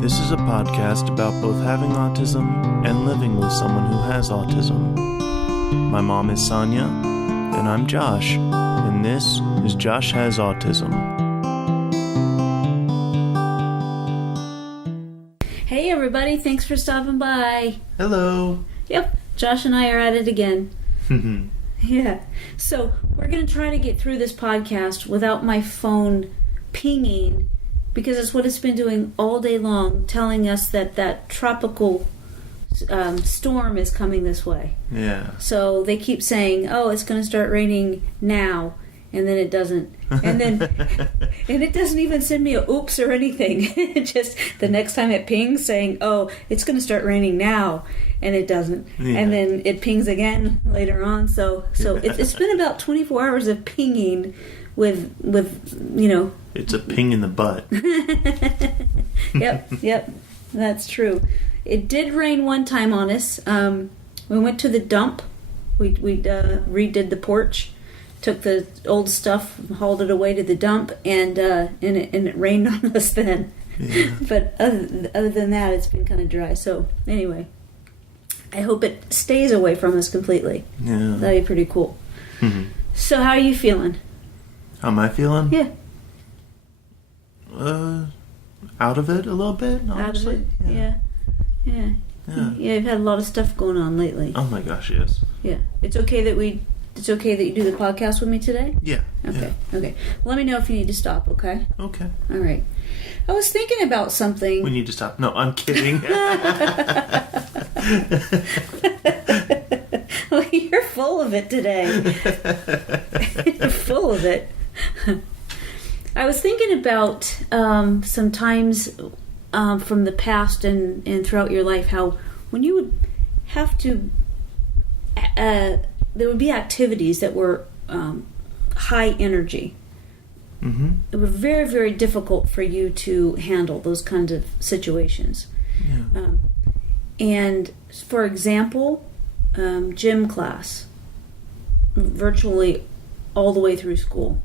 This is a podcast about both having autism and living with someone who has autism. My mom is Sonya, and I'm Josh, and this is Josh Has Autism. Hey everybody, thanks for stopping by. Hello. Yep, Josh and I are at it again. Yeah, so we're going to try to get through this podcast without my phone pinging, because it's what it's been doing all day long, telling us that tropical storm is coming this way. Yeah. So they keep saying, oh, it's going to start raining now, and then it doesn't. And then and it doesn't even send me a oops or anything. Just the next time it pings saying, oh, it's going to start raining now, and it doesn't. Yeah. And then it pings again later on. So it's been about 24 hours of pinging with It's a ping in the butt. Yep, that's true. It did rain one time on us. We went to the dump. We redid the porch, took the old stuff, hauled it away to the dump, and it rained on us then. Yeah. But other than that, it's been kind of dry. So anyway, I hope it stays away from us completely. Yeah, that'd be pretty cool. Mm-hmm. So how are you feeling? How am I feeling? Yeah. Out of it a little bit, honestly. Out of it? Yeah, you've had a lot of stuff going on lately. Oh my gosh, yes. Yeah. It's okay that you do the podcast with me today? Yeah. Okay. Well, let me know if you need to stop, okay? Okay. All right. I was thinking about something. We need to stop. No, I'm kidding. Well, you're full of it today. You're full of it. I was thinking about some times from the past and throughout your life, how when you would have to, there would be activities that were high energy. Mm-hmm. It was very, very difficult for you to handle those kinds of situations. Yeah. And for example, gym class, virtually all the way through school.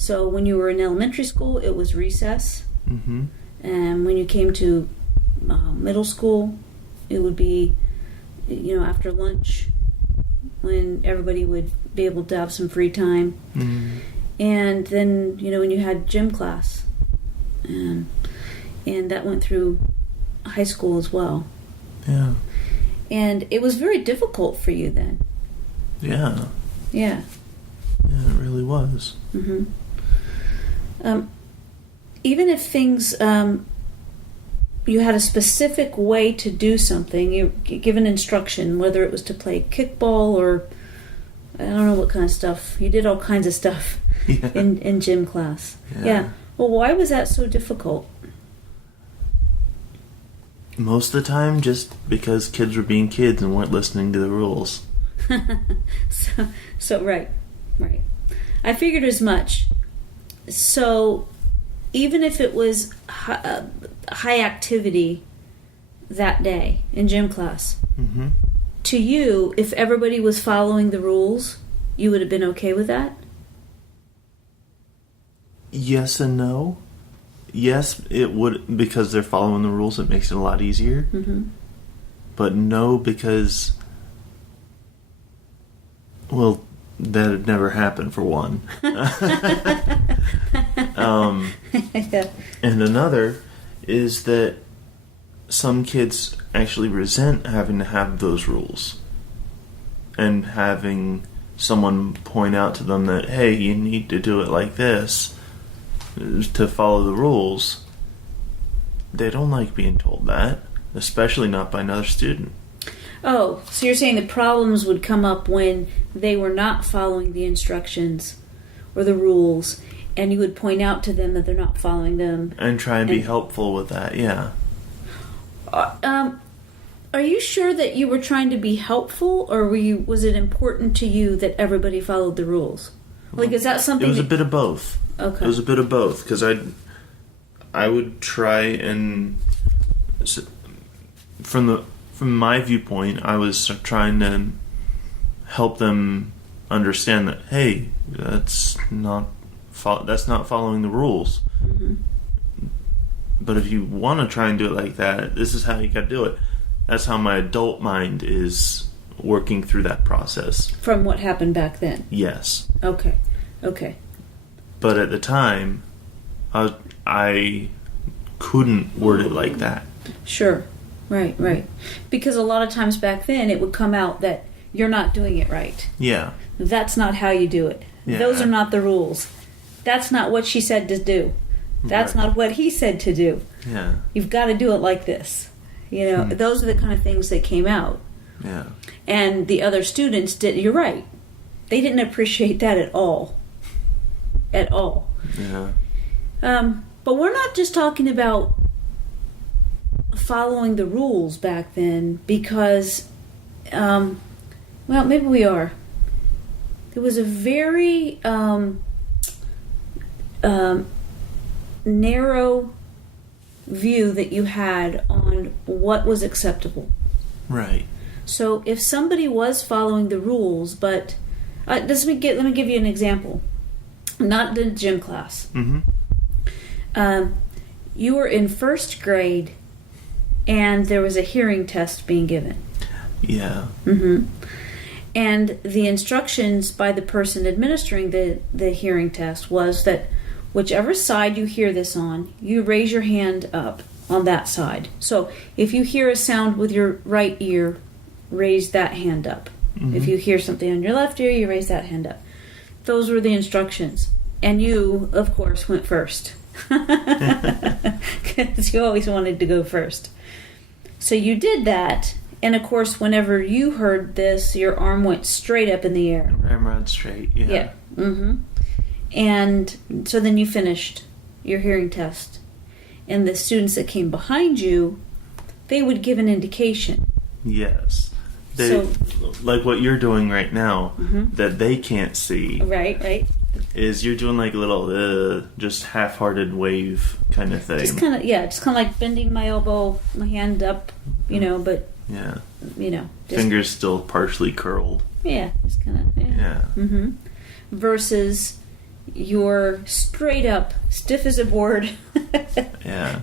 So when you were in elementary school, it was recess. Mm-hmm. And when you came to middle school, it would be, after lunch, when everybody would be able to have some free time. Mm-hmm. And then, when you had gym class. And that went through high school as well. Yeah. And it was very difficult for you then. Yeah. Yeah. Yeah, it really was. Mm-hmm. Even if things, you had a specific way to do something, you given instruction, whether it was to play kickball or I don't know what kind of stuff. You did all kinds of stuff in gym class. Yeah. Well, why was that so difficult? Most of the time, just because kids were being kids and weren't listening to the rules. So right. I figured as much. So, even if it was high activity that day in gym class, mm-hmm. to you, if everybody was following the rules, you would have been okay with that? Yes and no. Yes, it would, because they're following the rules, it makes it a lot easier. Mm-hmm. But no, because, well, that had never happened, for one. And another is that some kids actually resent having to have those rules and having someone point out to them that, hey, you need to do it like this to follow the rules. They don't like being told that, especially not by another student. Oh, so you're saying the problems would come up when they were not following the instructions or the rules, and you would point out to them that they're not following them. And try and be helpful with that, yeah. Are you sure that you were trying to be helpful, or was it important to you that everybody followed the rules? Like, is that something? It was a bit of both. Okay. It was a bit of both, because I would try and, from my viewpoint, I was trying to help them understand that, hey, that's not following the rules. Mm-hmm. But if you want to try and do it like that, this is how you got to do it. That's how my adult mind is working through that process. From what happened back then? Yes. Okay. But at the time, I couldn't word it like that. Sure. Right. Because a lot of times back then, it would come out that you're not doing it right. Yeah. That's not how you do it. Yeah. Those are not the rules. That's not what she said to do. That's not what he said to do. Yeah. You've got to do it like this. Those are the kind of things that came out. Yeah. And the other students did. You're right. They didn't appreciate that at all. At all. Yeah. But we're not just talking about following the rules back then, because, well, maybe we are. There was a very narrow view that you had on what was acceptable. Right. So if somebody was following the rules, but let me give you an example. Not the gym class. Mm-hmm. You were in first grade, and there was a hearing test being given. Yeah. Mm-hmm. And the instructions by the person administering the hearing test was that whichever side you hear this on, you raise your hand up on that side. So if you hear a sound with your right ear, raise that hand up. Mm-hmm. If you hear something on your left ear, you raise that hand up. Those were the instructions. And you, of course, went first. Because you always wanted to go first. So you did that. And of course, whenever you heard this, your arm went straight up in the air. Ramrod straight, yeah. Yeah. Mm-hmm. And so then you finished your hearing test. And the students that came behind you, they would give an indication. Yes. Like what you're doing right now, mm-hmm. that they can't see. Right. Is you're doing like a little, just half-hearted wave kind of thing. Just kind of like bending my elbow, my hand up, but... Yeah. Just, fingers still partially curled. Yeah, just kind of. Yeah. Mm-hmm. Versus you're straight up, stiff as a board. Yeah.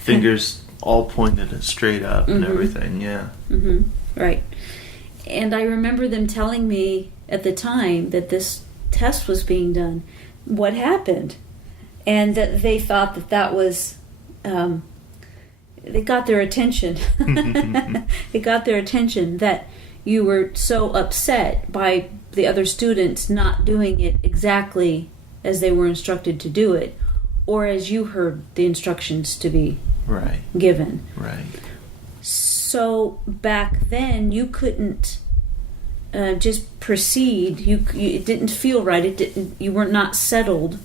Fingers all pointed straight up mm-hmm. and everything. Yeah. Mm-hmm. Right. And I remember them telling me at the time that this test was being done, what happened, and that they thought that was. It got their attention. It got their attention that you were so upset by the other students not doing it exactly as they were instructed to do it, or as you heard the instructions to be given. Right. So back then you couldn't just proceed. It didn't feel right. You were not settled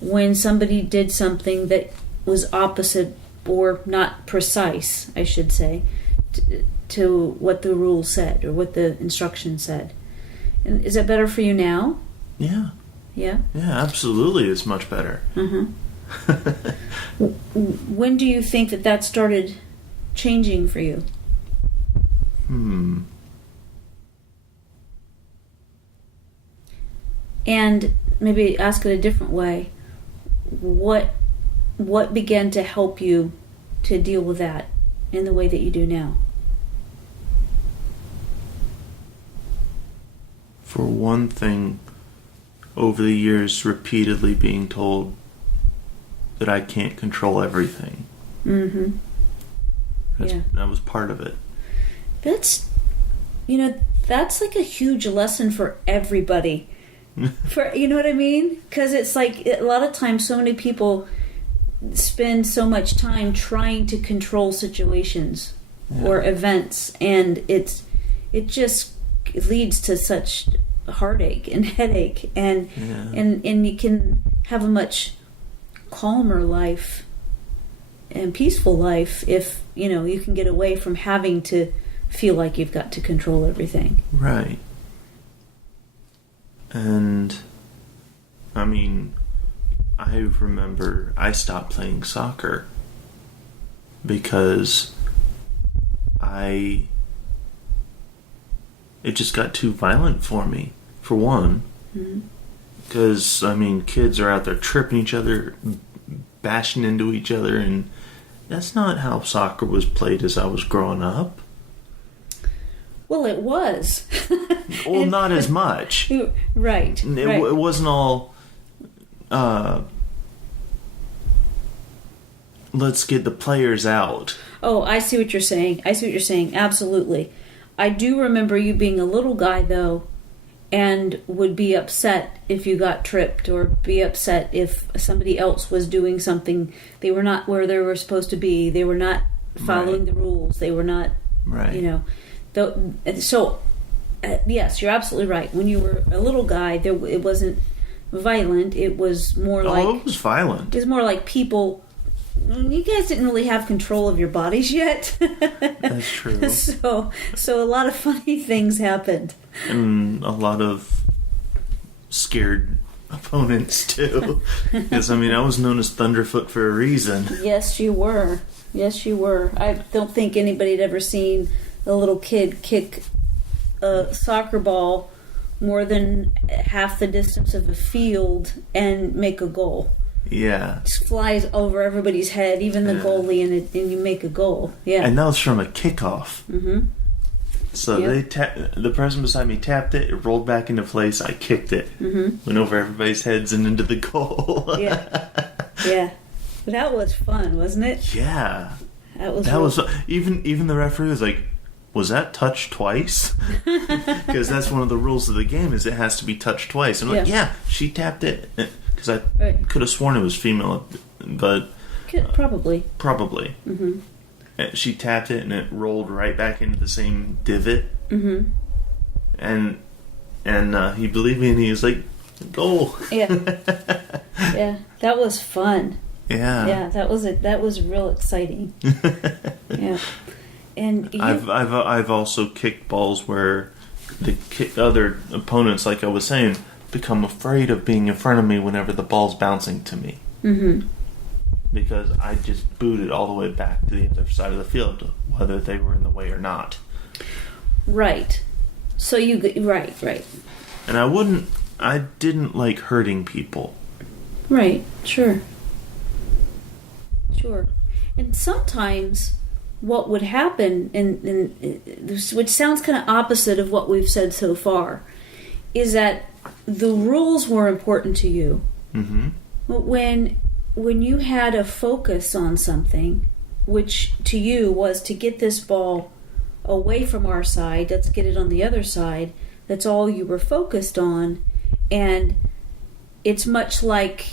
when somebody did something that was opposite, or not precise, I should say, to what the rule said or what the instruction said. And is it better for you now? Yeah. Yeah? Yeah, absolutely. It's much better. Mm-hmm. When do you think that started changing for you? And maybe ask it a different way. What began to help you to deal with that in the way that you do now? For one thing, over the years, repeatedly being told that I can't control everything. Mm-hmm. That was part of it. That's like a huge lesson for everybody. You know what I mean? Because it's like a lot of times so many people spend so much time trying to control situations or events, and it just leads to such heartache and headache, and you can have a much calmer life and peaceful life if you can get away from having to feel like you've got to control everything. Right. And I mean, I remember I stopped playing soccer because it just got too violent for me, for one. Because, kids are out there tripping each other, bashing into each other, and that's not how soccer was played as I was growing up. Well, it was. Well, not as much. Right. It wasn't all, let's get the players out. Oh, I see what you're saying. Absolutely. I do remember you being a little guy, though, and would be upset if you got tripped, or be upset if somebody else was doing something. They were not where they were supposed to be. They were not following the rules. They were not, So, yes, you're absolutely right. When you were a little guy, it wasn't violent. It was more like... Oh, it was violent. It was more like people... You guys didn't really have control of your bodies yet. That's true. So a lot of funny things happened. And a lot of scared opponents, too. Because, I was known as Thunderfoot for a reason. Yes, you were. I don't think anybody had ever seen a little kid kick a soccer ball more than half the distance of a field and make a goal. Yeah. It just flies over everybody's head, even the goalie, and you make a goal. Yeah. And that was from a kickoff. Mm-hmm. So the person beside me tapped it, it rolled back into place, I kicked it. Mm-hmm. Went over everybody's heads and into the goal. Yeah. That was fun, wasn't it? Yeah. That was fun. Even the referee was like, was that touched twice? Because that's one of the rules of the game, is it has to be touched twice. And I'm like, yeah, she tapped it. Because I could have sworn it was female, but... Probably. Mm-hmm. She tapped it and it rolled right back into the same divot. Mm-hmm. And he believed me and he was like, goal. Yeah. Yeah, that was fun. Yeah. Yeah, that was real exciting. Yeah. And I've also kicked balls where the other opponents, like I was saying, become afraid of being in front of me whenever the ball's bouncing to me. Mm-hmm. Because I just booted all the way back to the other side of the field, whether they were in the way or not. Right. So right. And I didn't like hurting people. Right. Sure. And sometimes what would happen, which sounds kind of opposite of what we've said so far, is that the rules were important to you. Mm-hmm. But when you had a focus on something, which to you was to get this ball away from our side, let's get it on the other side, that's all you were focused on. And it's much like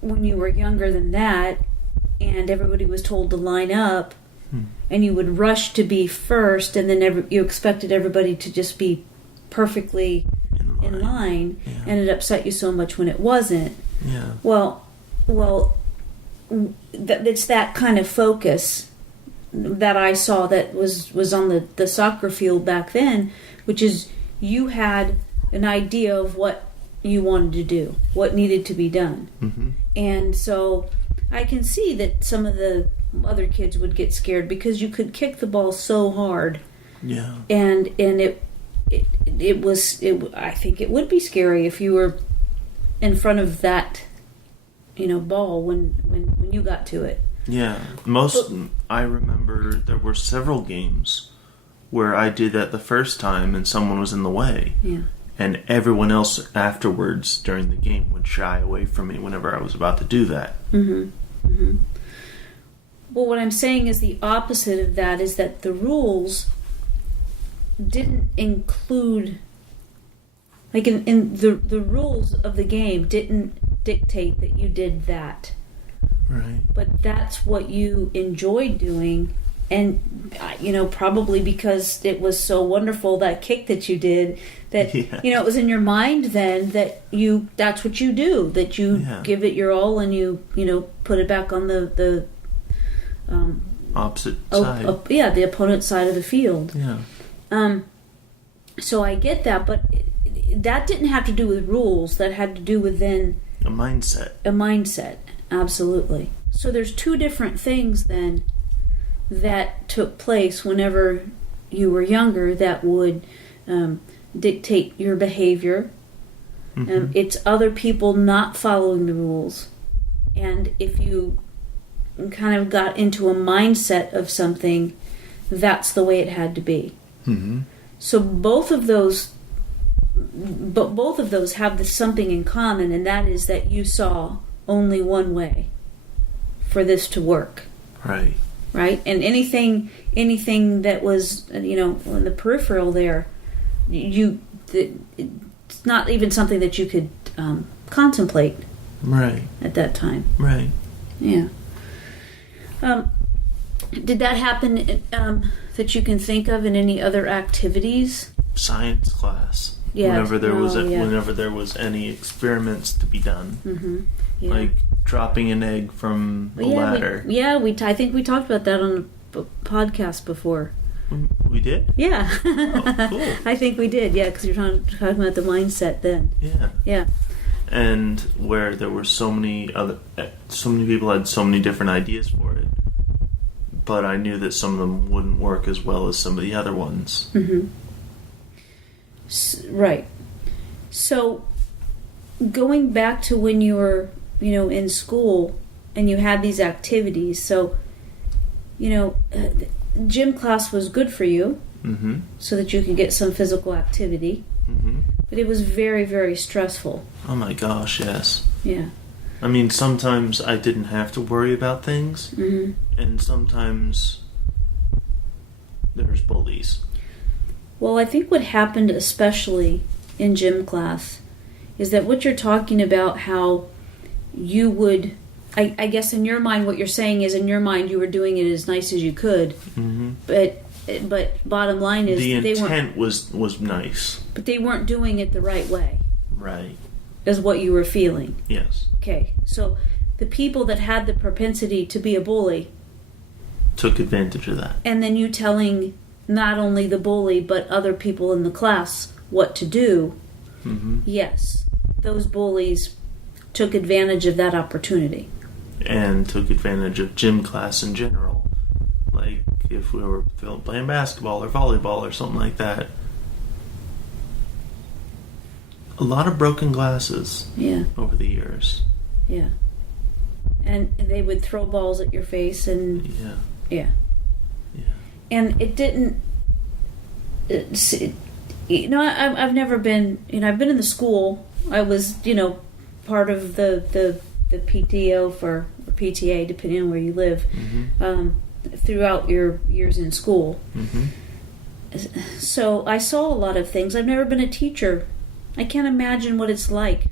when you were younger than that, and everybody was told to line up, and you would rush to be first, and then you expected everybody to just be perfectly in line, and it upset you so much when it wasn't. Yeah. Well, it's that kind of focus that I saw that was on the soccer field back then, which is you had an idea of what you wanted to do, what needed to be done. Mm-hmm. And so I can see that some of the other kids would get scared because you could kick the ball so hard. Yeah. And it was I think it would be scary if you were in front of that ball when you got to it. Yeah. I remember there were several games where I did that the first time and someone was in the way. Yeah. And everyone else afterwards during the game would shy away from me whenever I was about to do that. Mm-hmm. Mm-hmm. Well, what I'm saying is the opposite of that is that the rules didn't include, like in the rules of the game didn't dictate that you did that. Right. But that's what you enjoyed doing, and probably because it was so wonderful, that kick that you did, that it was in your mind then that that's what you do, that you give it your all and you put it back on the opposite side. The opponent's side of the field. Yeah. So I get that, but that didn't have to do with rules. That had to do with then a mindset. A mindset, absolutely. So there's two different things then that took place whenever you were younger that would dictate your behavior. Mm-hmm. It's other people not following the rules, And if you kind of got into a mindset of something, that's the way it had to be. Mm-hmm. So both of those have something in common, and that is that you saw only one way for this to work. Right. Right? And anything that was, in the peripheral there, it's not even something that you could contemplate. Right. At that time. Right. Yeah. Did that happen that you can think of in any other activities? Science class. Yeah. Whenever there was any experiments to be done. Mm-hmm. Yeah. Like dropping an egg from a ladder. I think we talked about that on a podcast before. We did? Yeah. Oh, cool. I think we did, yeah, because you're talking about the mindset then. Yeah. Yeah. And where there were so many people had so many different ideas for it, but I knew that some of them wouldn't work as well as some of the other ones. Mm-hmm. Right. So, going back to when you were, in school and you had these activities, so, gym class was good for you, mm-hmm. so that you could get some physical activity. Mm-hmm. But it was very, very stressful. Oh my gosh, yes. Yeah. I mean, sometimes I didn't have to worry about things, Mm-hmm. and sometimes there's bullies. Well, I think what happened, especially in gym class, is that what you're talking about, how you would, I guess in your mind, what you're saying is in your mind you were doing it as nice as you could, Mm-hmm. but bottom line is the they intent was nice. but they weren't doing it the right way, Right. is what you were feeling. Yes. Okay, so the people that had the propensity to be a bully, Took advantage of that. and then you telling not only the bully but other people in the class what to do, Mm-hmm. yes, those bullies took advantage of that opportunity. And took advantage of gym class in general. Like, if we were playing basketball or volleyball or something like that. A lot of broken glasses Yeah, over the years. yeah. And they would throw balls at your face, and Yeah. yeah. Yeah. And it didn't. I've never been. I've been in the school. I was, part of the PTO or PTA, depending on where you live, Mm-hmm. throughout your years in school. Mm-hmm. So I saw a lot of things. I've never been a teacher. I can't imagine what it's like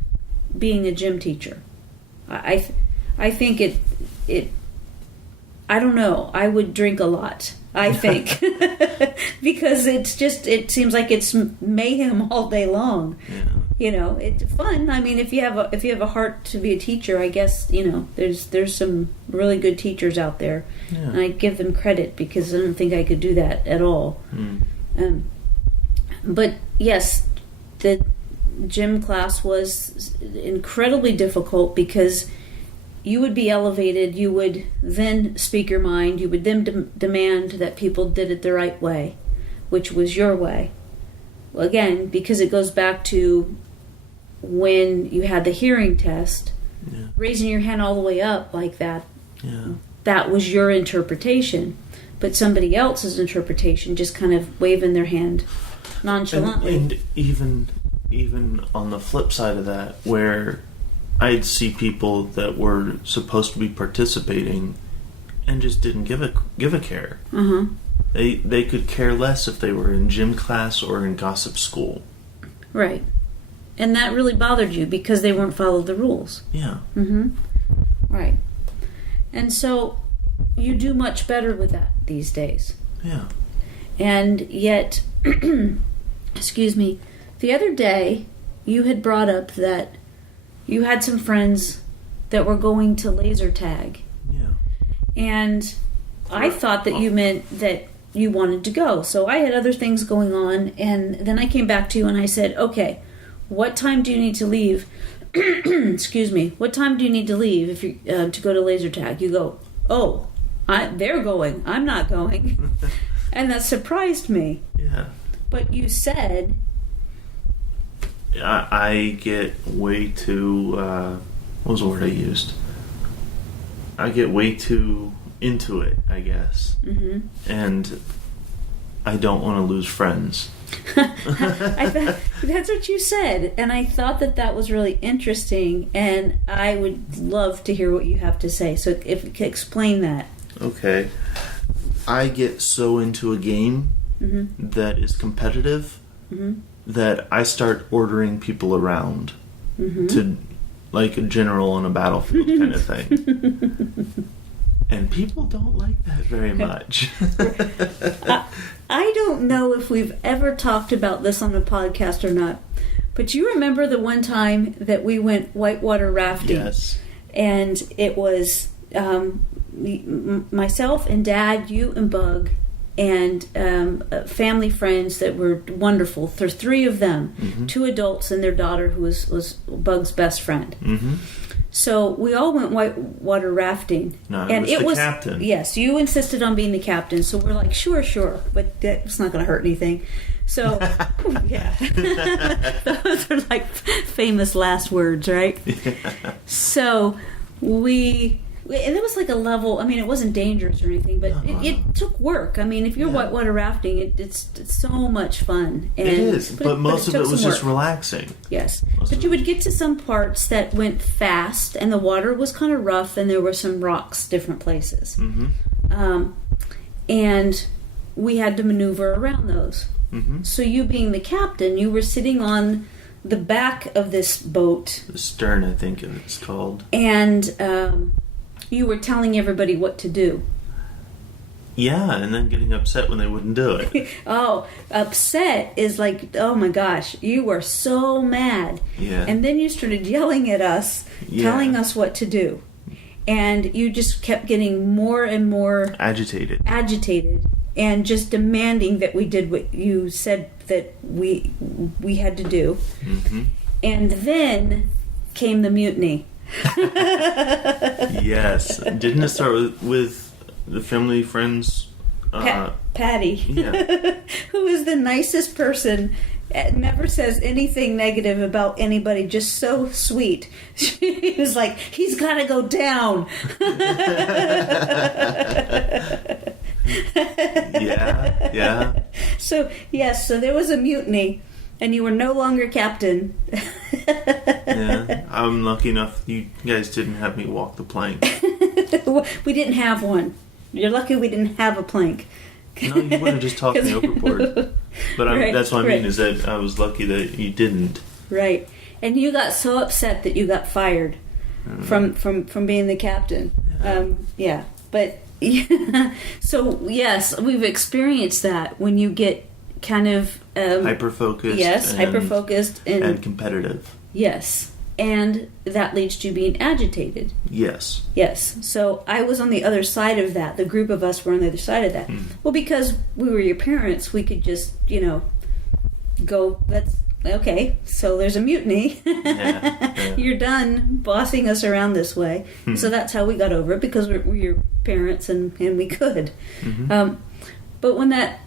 being a gym teacher. I think it. I don't know. I would drink a lot, I think, because it seems like it's mayhem all day long. Yeah. It's fun. I mean, if you have a heart to be a teacher, I guess, there's some really good teachers out there. Yeah. And I give them credit because I don't think I could do that at all. Mm. But yes, the gym class was incredibly difficult because you would be elevated, you would then speak your mind, you would then demand that people did it the right way, which was your way. Well, again, because it goes back to when you had the hearing test, Yeah. raising your hand all the way up like that, Yeah. that was your interpretation. But somebody else's interpretation, just kind of waving their hand nonchalantly. And even on the flip side of that, where I'd see people that were supposed to be participating and just didn't give a care. Uh-huh. They could care less if they were in gym class or in gossip school. Right. And that really bothered you because they weren't followed the rules. Yeah. Mm-hmm. Right. And so you do much better with that these days. Yeah. And yet, excuse me, the other day you had brought up that you had some friends that were going to laser tag. Yeah. And I thought that you meant that you wanted to go. So I had other things going on, and then I came back to you and I said, okay, what time do you need to leave? Excuse me. What time do you need to leave if you to go to laser tag? You go, oh, they're going. I'm not going. And that surprised me. Yeah. But you said... I get way too... what was the word I used? I get way too into it, I guess. Mm-hmm. And I don't want to lose friends. That's what you said, and I thought that was really interesting, and I would love to hear what you have to say. So if you could explain that. Okay. I get so into a game that is competitive that I start ordering people around to, like a general on a battlefield kind of thing. And people don't like that very much. I don't know if we've ever talked about this on a podcast or not, but you remember the one time that we went whitewater rafting? Yes. And it was myself and Dad, you and Bug, and family friends that were wonderful. There's 3 of them, 2 adults and their daughter, who was Bug's best friend. Mm-hmm. So we all went whitewater rafting. No, and it was the captain. Yes, you insisted on being the captain. So we're like, sure, but that's not going to hurt anything. So, yeah. Those are like famous last words, right? Yeah. So and it was like a level, I mean, it wasn't dangerous or anything, but it took work. I mean, if you're whitewater rafting, it's so much fun. And, it is, but most of it was just relaxing. Yes. But you would get to some parts that went fast, and the water was kind of rough, and there were some rocks different places. Mm-hmm. And we had to maneuver around those. Mm-hmm. So you being the captain, you were sitting on the back of this boat. The stern, I think it's called. And you were telling everybody what to do. Yeah, and then getting upset when they wouldn't do it. Oh, upset is like, oh my gosh, you were so mad. Yeah. And then you started yelling at us, telling us what to do. And you just kept getting more and more agitated, and just demanding that we did what you said that we had to do. Mm-hmm. And then came the mutiny. Yes. Didn't it start with the family friends? Patty. Yeah. Who is the nicest person. Never says anything negative about anybody. Just so sweet. He was like, he's got to go down. Yeah. So, yes, so there was a mutiny. And you were no longer captain. Yeah, I'm lucky enough you guys didn't have me walk the plank. We didn't have one. You're lucky we didn't have a plank. No, you would have just tossed me overboard. But that's what I mean, is that I was lucky that you didn't. Right. And you got so upset that you got fired from being the captain. Yeah. But, so, yes, we've experienced that when you get kind of hyper-focused. Yes, hyper-focused. And competitive. Yes. And that leads to being agitated. Yes. So I was on the other side of that. The group of us were on the other side of that. Well, because we were your parents, we could just, go, that's okay, so there's a mutiny. Yeah. You're done bossing us around this way. So that's how we got over it, because we're your parents and we could. Mm-hmm. But when that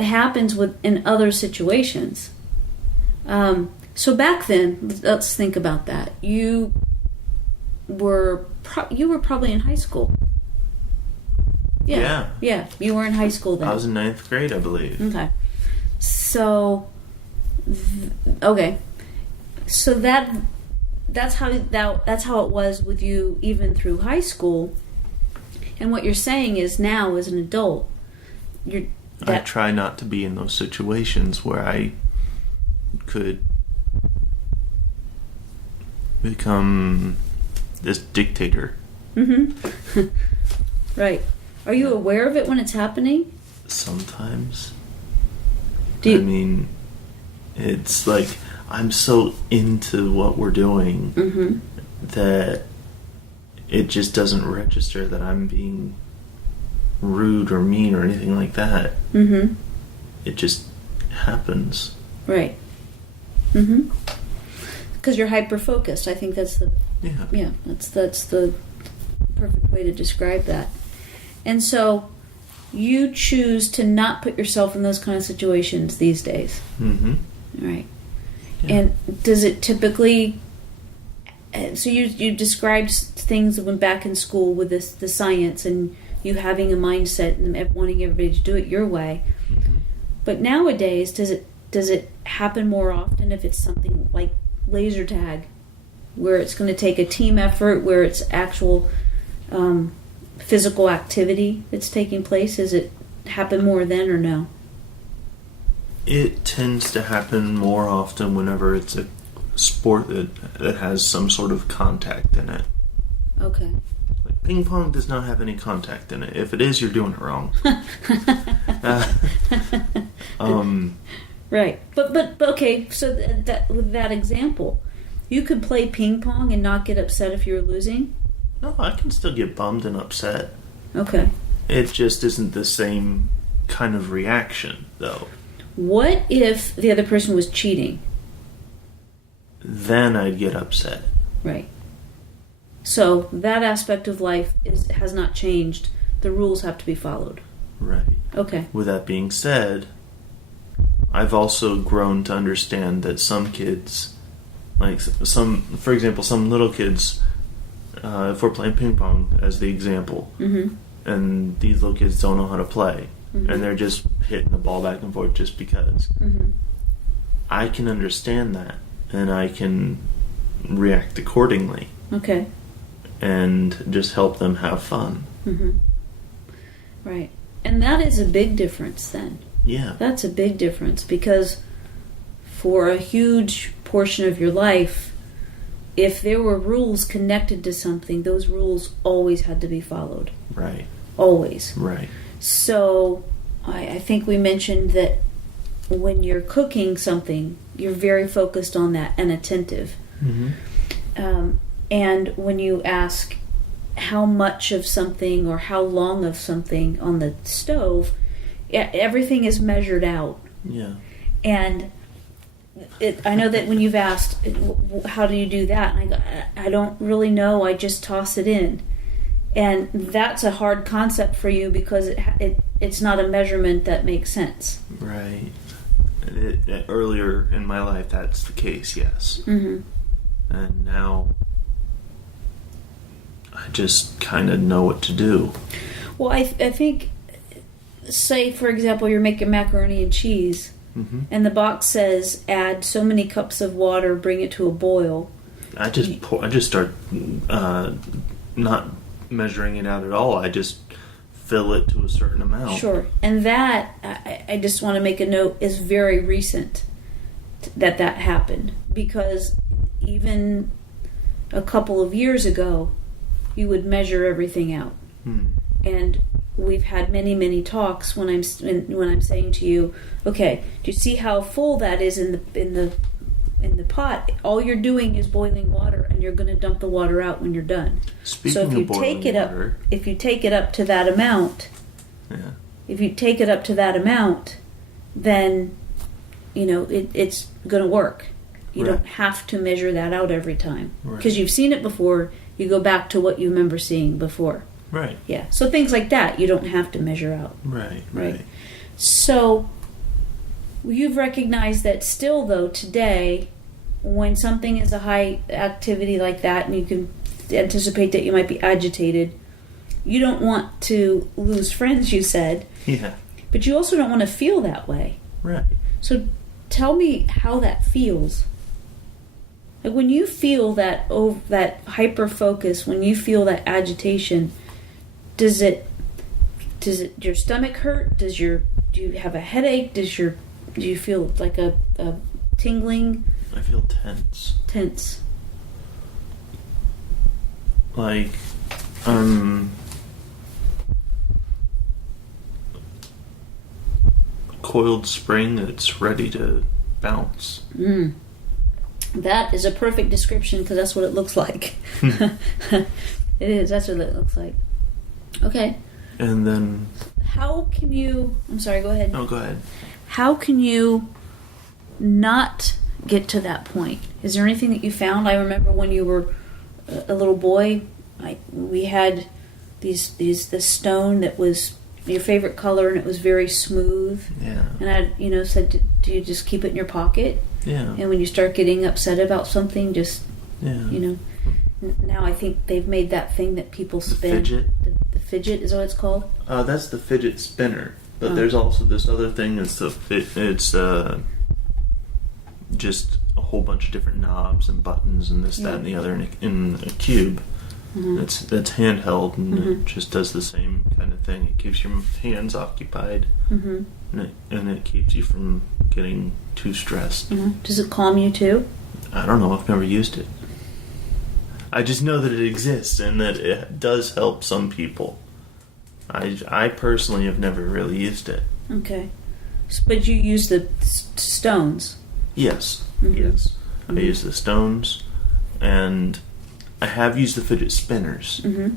happens in other situations. So back then, let's think about that. You were probably in high school. Yeah. You were in high school then. I was in 9th grade, I believe. Okay. So, So that's how it was with you even through high school. And what you're saying is now as an adult, I try not to be in those situations where I could become this dictator. Mm-hmm. Right. Are you aware of it when it's happening? Sometimes. I mean, it's like I'm so into what we're doing that it just doesn't register that I'm being rude or mean or anything like that. Mm-hmm. It just happens. Right. Mm-hmm. Because you're hyper focused. I think that's the that's the perfect way to describe that. And so you choose to not put yourself in those kind of situations these days. Mm-hmm. Right. Yeah. And does it typically so you described things that went back in school with the science and you having a mindset and wanting everybody to do it your way. Mm-hmm. But nowadays, does it happen more often if it's something like laser tag, where it's going to take a team effort, where it's actual physical activity that's taking place? Does it happen more then or no? It tends to happen more often whenever it's a sport that has some sort of contact in it. Okay. Like ping pong does not have any contact in it. If it is, you're doing it wrong. Right. But okay, so that with that example, you could play ping pong and not get upset if you were losing? No, I can still get bummed and upset. Okay. It just isn't the same kind of reaction, though. What if the other person was cheating? Then I'd get upset. Right. So that aspect of life has not changed. The rules have to be followed. Right. Okay. With that being said, I've also grown to understand that some kids, like for example, some little kids, if we're playing ping pong as the example, mm-hmm. and these little kids don't know how to play, mm-hmm. and they're just hitting the ball back and forth just because. Mm-hmm. I can understand that, and I can react accordingly. Okay. And just help them have fun. Mm-hmm. Right. And that is a big difference then. Yeah. That's a big difference, because for a huge portion of your life, if there were rules connected to something, those rules always had to be followed. Right. Always. Right. So I think we mentioned that when you're cooking something, you're very focused on that and attentive. Mm-hmm. And when you ask how much of something or how long of something on the stove, everything is measured out. Yeah. And I know that when you've asked, how do you do that? And I go, I don't really know. I just toss it in. And that's a hard concept for you because it's not a measurement that makes sense. Right. Earlier in my life, that's the case, yes. Mm-hmm. And now I just kind of know what to do. Well, I think, say, for example, you're making macaroni and cheese, mm-hmm. and the box says add so many cups of water, bring it to a boil. I just start not measuring it out at all. I just fill it to a certain amount. Sure. And that, I just want to make a note, is very recent that happened. Because even a couple of years ago, you would measure everything out. And we've had many, many talks when I'm saying to you, okay, do you see how full that is in the pot? All you're doing is boiling water, and you're going to dump the water out when you're done. Speaking of boiling water, if you take it up to that amount, then it's going to work. You don't have to measure that out every time because you've seen it before. You go back to what you remember seeing before. Right. Yeah. So things like that you don't have to measure out. Right. So you've recognized that still, though, today, when something is a high activity like that and you can anticipate that you might be agitated, you don't want to lose friends, you said. Yeah. But you also don't want to feel that way. Right. So tell me how that feels. Like when you feel that hyper focus, when you feel that agitation, does it your stomach hurt? Do you have a headache? Do you feel like a tingling? I feel tense. Tense. Like coiled spring that's ready to bounce. That is a perfect description because that's what it looks like. It is. That's what it looks like. Okay. And then... How can you... I'm sorry, go ahead. No, go ahead. How can you not get to that point? Is there anything that you found? I remember when you were a little boy, we had this stone that was your favorite color and it was very smooth. Yeah. And I said, do you just keep it in your pocket? Yeah. And when you start getting upset about something, just, yeah. now I think they've made that thing that people spin. The fidget? The fidget is what it's called? That's the fidget spinner. But Oh. there's also this other thing. It's just a whole bunch of different knobs and buttons and this, that, and the other in a cube. Mm-hmm. That's handheld, and Mhm. it just does the same kind of thing. It keeps your hands occupied, Mm-hmm. and it keeps you from getting too stressed. Mm-hmm. Does it calm you too? I don't know. I've never used it. I just know that it exists and that it does help some people. I personally have never really used it. Okay. But you use the stones. Yes, Mhm. yes. Mhm. I use the stones, and I have used the fidget spinners. Mm-hmm.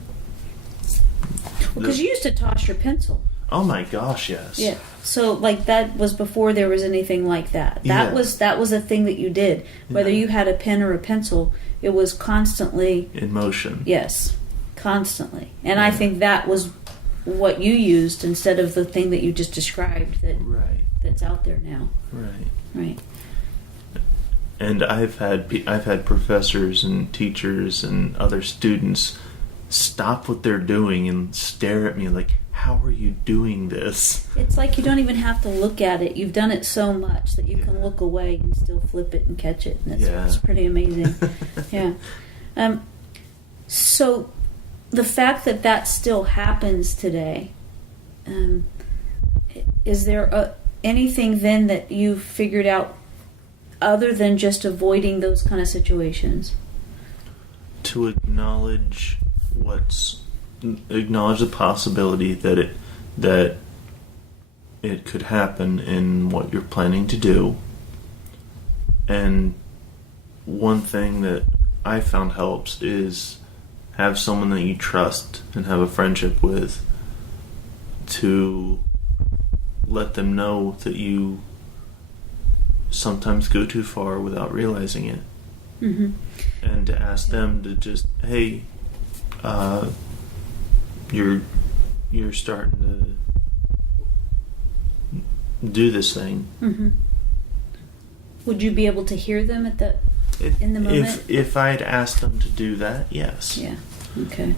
Because you used to toss your pencil. Oh my gosh, yes. Yeah. So like that was before there was anything like that. That Yeah. was a thing that you did. Whether Yeah. you had a pen or a pencil, it was constantly In motion. yes, constantly. And I Yeah. think that was what you used instead of the thing that you just described Right, that's out there now. right. Right. And I've had professors and teachers and other students stop what they're doing and stare at me like, "How are you doing this?" It's like you don't even have to look at it. You've done it so much that you can Yeah. look away and still flip it and catch it. And Yeah. it's pretty amazing. Yeah. So the fact that that still happens today, is there anything then that you've figured out other than just avoiding those kind of situations? To acknowledge the possibility that it could happen in what you're planning to do. And one thing that I found helps is have someone that you trust and have a friendship with, to let them know that you sometimes go too far without realizing it. Mm-hmm. And to ask them to just, hey, you're starting to do this thing. Mm-hmm. Would you be able to hear them at the in the moment? If I'd asked them to do that, yes. Yeah. Okay.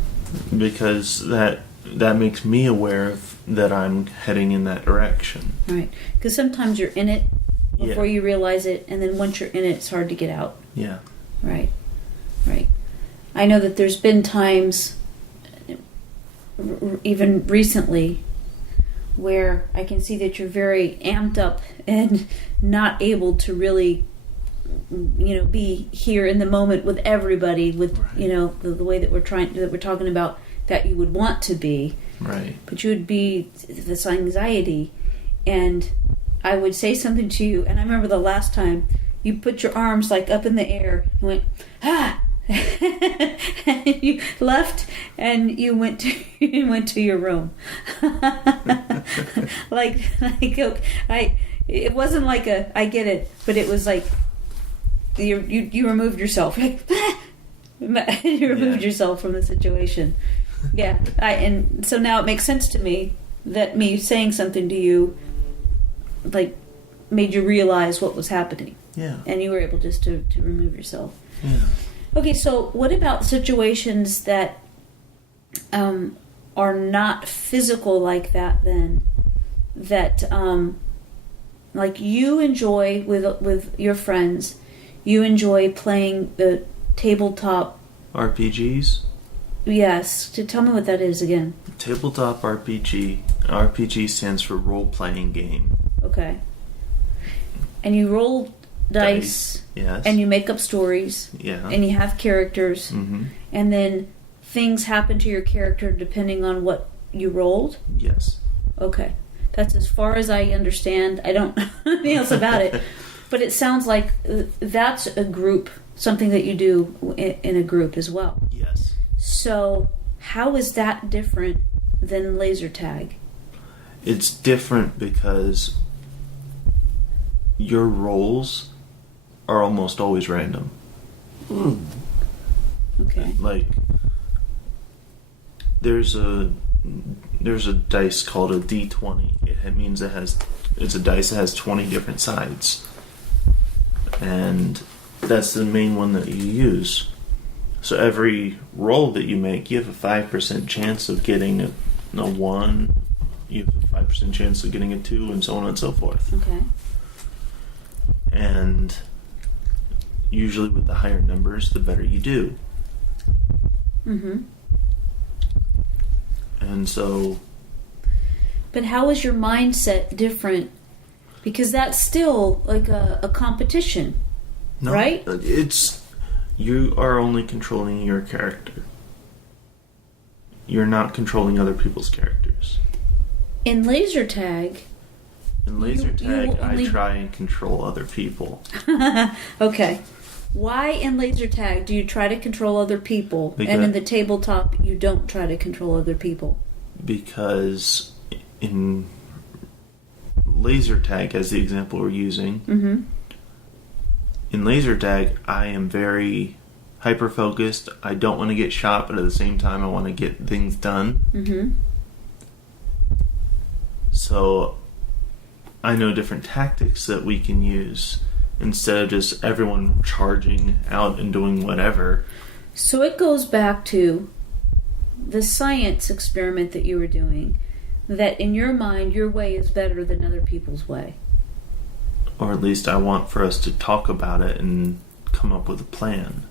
Because that makes me aware of that I'm heading in that direction. Right. Because sometimes you're in it before Yeah. you realize it, and then once you're in it, it's hard to get out. Yeah. Right. Right. I know that there's been times, even recently, where I can see that you're very amped up and not able to really, be here in the moment with everybody, with Right. the way that we're talking about that you would want to be. Right. But you would be this anxiety, and I would say something to you, and I remember the last time you put your arms like up in the air and went, ah, and you left and you went to your room. It wasn't like I get it, but it was like you removed yourself. You removed yourself from the situation. Yeah, and so now it makes sense to me that me saying something to you, like, made you realize what was happening. Yeah. And you were able just to remove yourself. Yeah. Okay, so what about situations that are not physical like that then? That, like, you enjoy with your friends, you enjoy playing the tabletop... RPGs? Yes. Tell me what that is again. Tabletop RPG. RPG stands for role-playing game. Okay. And you roll dice. Yes. And you make up stories. Yeah. And you have characters. Mm-hmm. And then things happen to your character depending on what you rolled? Yes. Okay. That's as far as I understand. I don't know anything else about it. But it sounds like that's a group, something that you do in a group as well. Yes. So how is that different than laser tag? It's different because your rolls are almost always random. Okay. Like, there's a dice called a D20. It means it's a dice that has 20 different sides, and that's the main one that you use. So every roll that you make, you have a 5% chance of getting a 1. You have a 5% chance of getting a 2, and so on and so forth. Okay. And usually with the higher numbers, the better you do. Mm-hmm. And so... But how is your mindset different? Because that's still like a competition, No, right? You are only controlling your character. You're not controlling other people's characters. In laser tag... In laser tag, only... I try and control other people. Okay. Why in laser tag do you try to control other people, Because... and in the tabletop you don't try to control other people? Because in laser tag, as the example we're using, Mm-hmm. in laser tag, I am very hyper-focused. I don't want to get shot, but at the same time, I want to get things done. Mm-hmm. So I know different tactics that we can use instead of just everyone charging out and doing whatever. So it goes back to the science experiment that you were doing, that in your mind, your way is better than other people's way. Or at least I want for us to talk about it and come up with a plan.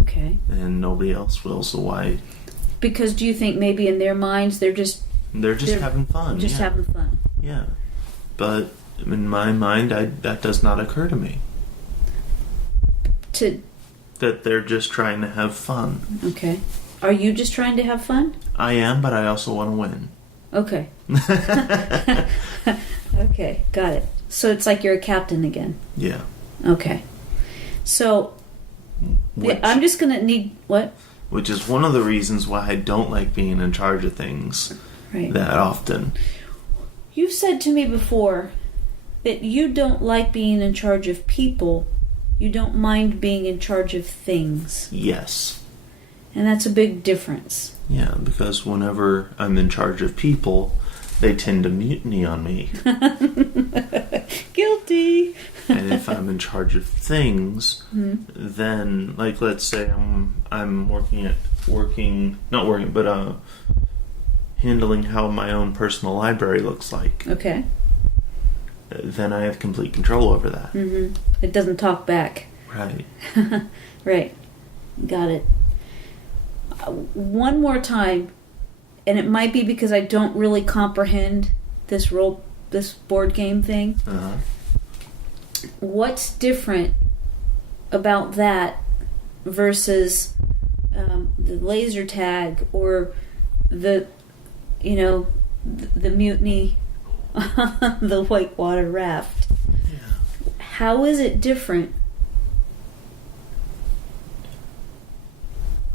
Okay. And nobody else will, so why? Because do you think maybe in their minds they're just having fun. Just having fun. Yeah. But in my mind, that does not occur to me. That they're just trying to have fun. Okay. Are you just trying to have fun? I am, but I also want to win. Okay. Okay, got it. So it's like you're a captain again. Yeah. Okay. So I'm just going to need... What? Which is one of the reasons why I don't like being in charge of things that often. You've said to me before that you don't like being in charge of people. You don't mind being in charge of things. Yes. And that's a big difference. Yeah, because whenever I'm in charge of people, they tend to mutiny on me. Guilty. And if I'm in charge of things, then, like, let's say I'm handling how my own personal library looks like. Okay. Then I have complete control over that. Mm-hmm. It doesn't talk back. Right. Right. Got it. One more time, and it might be because I don't really comprehend this board game thing. Uh-huh. What's different about that versus the laser tag or the mutiny on the whitewater raft? Yeah. How is it different?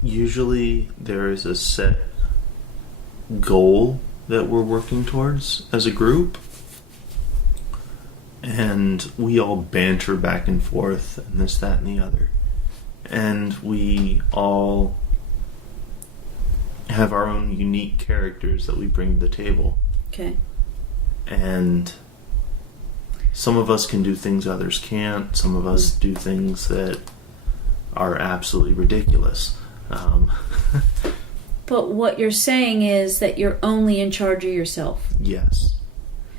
Usually there is a set goal that we're working towards as a group, and we all banter back and forth and this, that, and the other, and we all have our own unique characters that we bring to the table. Okay. And some of us can do things others can't. Some of us do things that are absolutely ridiculous. But what you're saying is that you're only in charge of yourself. Yes.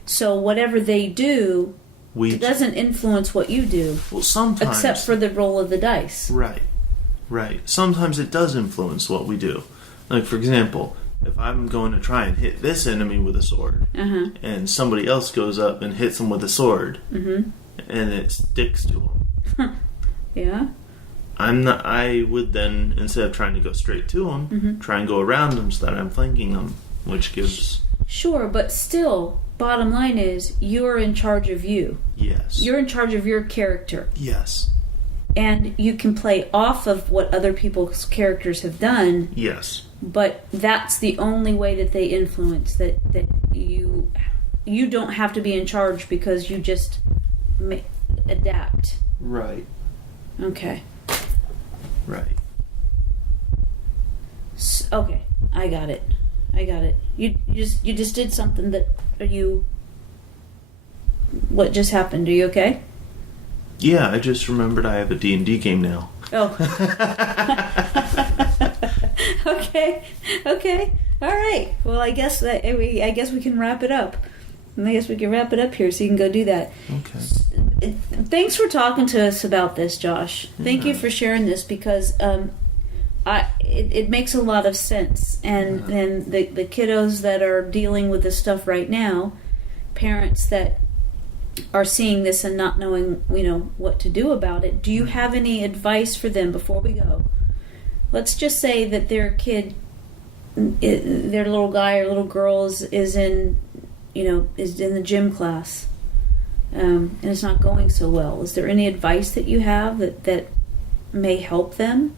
So whatever they do, it doesn't influence what you do. Well, sometimes. Except for the roll of the dice. Right. Sometimes it does influence what we do. Like, for example, if I'm going to try and hit this enemy with a sword, and somebody else goes up and hits them with a sword, and it sticks to them. Yeah. I would then, instead of trying to go straight to them, try and go around them so that I'm flanking them, which gives... Sure, but still, bottom line is, you're in charge of you. Yes. You're in charge of your character. Yes. And you can play off of what other people's characters have done. Yes. But that's the only way that they influence, that you don't have to be in charge because you just adapt. Right. Okay. Right. Okay, I got it. You just did something that what just happened? Are you okay? Yeah, I just remembered I have a D&D game now. Oh. Okay. All right. Well, I guess we can wrap it up. I guess we can wrap it up here, so you can go do that. Okay. Thanks for talking to us about this, Josh. Thank you for sharing this, because it makes a lot of sense. And the kiddos that are dealing with this stuff right now, parents that are seeing this and not knowing, what to do about it. Do you have any advice for them before we go? Let's just say that their kid, their little guy or little girl is in the gym class, and it's not going so well. Is there any advice that you have that may help them?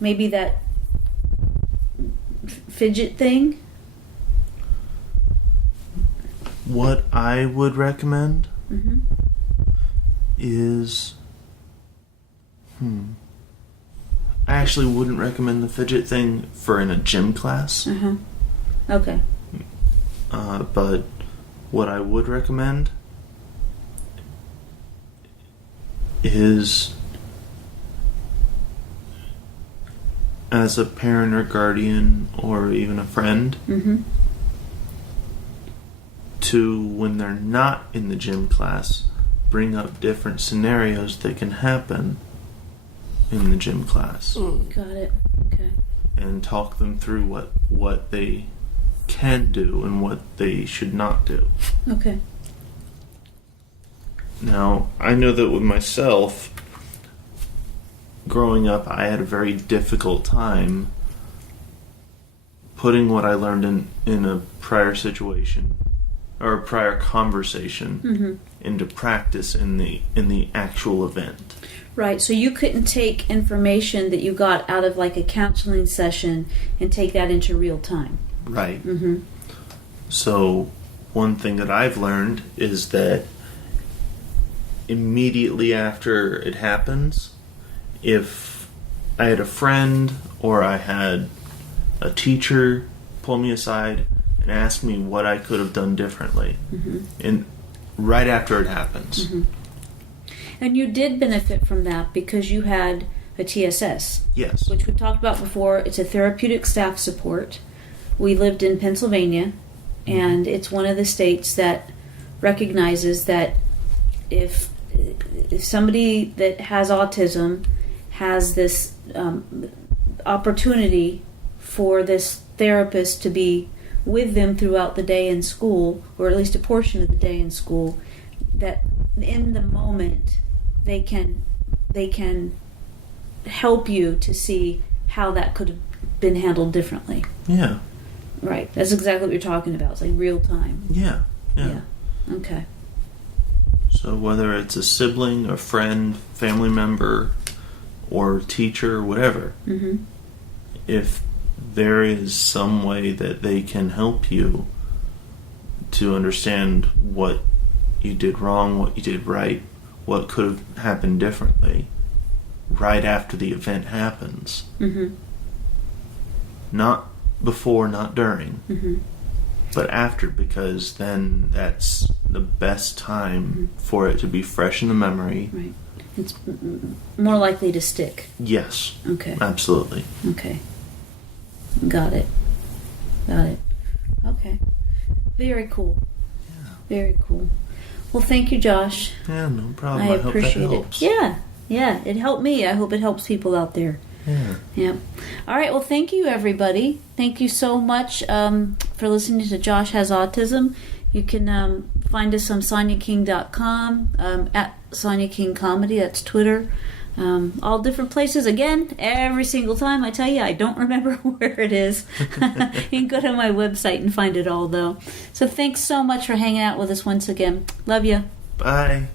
Maybe that fidget thing? What I would recommend is... I actually wouldn't recommend the fidget thing for in a gym class. Okay. But what I would recommend is, as a parent or guardian or even a friend, to, when they're not in the gym class, bring up different scenarios that can happen in the gym class. Got it. Okay. And talk them through what they can do and what they should not do. Okay. Now, I know that with myself, growing up, I had a very difficult time putting what I learned in a prior situation or a prior conversation into practice in the actual event. Right, so you couldn't take information that you got out of like a counseling session and take that into real time. Right. So one thing that I've learned is that immediately after it happens, if I had a friend or I had a teacher pull me aside and ask me what I could have done differently, and right after it happens. And you did benefit from that because you had a TSS. Yes. Which we talked about before. It's a therapeutic staff support. We lived in Pennsylvania, and it's one of the states that recognizes that if somebody that has autism has this opportunity for this therapist to be with them throughout the day in school, or at least a portion of the day in school, that in the moment they can help you to see how that could have been handled differently. Yeah. Right. That's exactly what you're talking about. It's like real time. Yeah. Okay. So whether it's a sibling, a friend, family member, or teacher, whatever, if there is some way that they can help you to understand what you did wrong, what you did right, what could have happened differently, right after the event happens. Not before, not during, but after, because then that's the best time for it to be fresh in the memory. Right. It's more likely to stick. Yes. Okay. Absolutely. Okay. Got it. Okay. Very cool. Yeah. Very cool. Well, thank you, Josh. Yeah, no problem. I I hope that appreciate helps. it. Yeah, it helped me. I hope it helps people out there. Yeah. All right. Well, thank you, everybody. Thank you so much for listening to Josh Has Autism. You can find us on SonyaKing.com, at Sonya King Comedy. That's Twitter. All different places. Again, every single time I tell you, I don't remember where it is. You can go to my website and find it all, though. So thanks so much for hanging out with us once again. Love you. Bye.